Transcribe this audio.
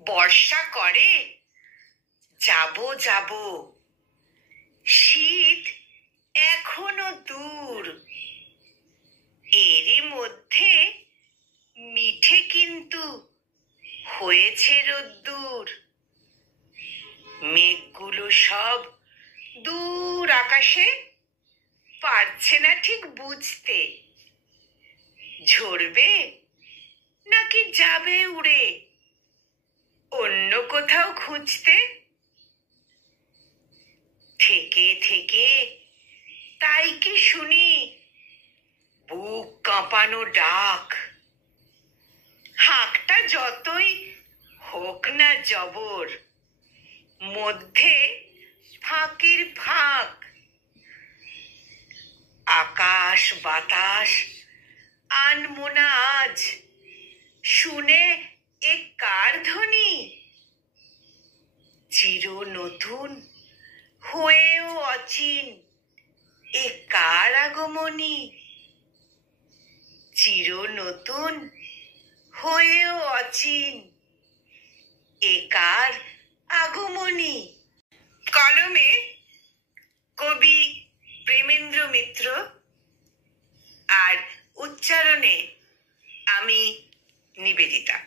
বর্ষা করে যাব যাব, শীত এখনো দূর, এরই মধ্যে মিঠে কিন্তু হয়েছে রোদ্দুর। মেঘগুলো সব দূর আকাশে, পারছে না ঠিক বুঝতে ঝরবে নাকি যাবে উড়ে অন্য কোথাও খুঁজতে। থেকে থেকে তাই কি শুনি বুক কাঁপানো ডাক, হাঁকটা যতই হোক না জবর, মধ্যে ফাঁকির ফাঁক। আকাশ বাতাস আনমোনা আজ, শুনে এ কার ধ্বনি? চির নতুন হয়েও অচিন এ কার আগমনী? চির নতুন হয়েও অচিন এ কার আগমনী? কলমে কবি প্রেমেন্দ্র মিত্র, আর উচ্চারণে আমি নিবেদিতা।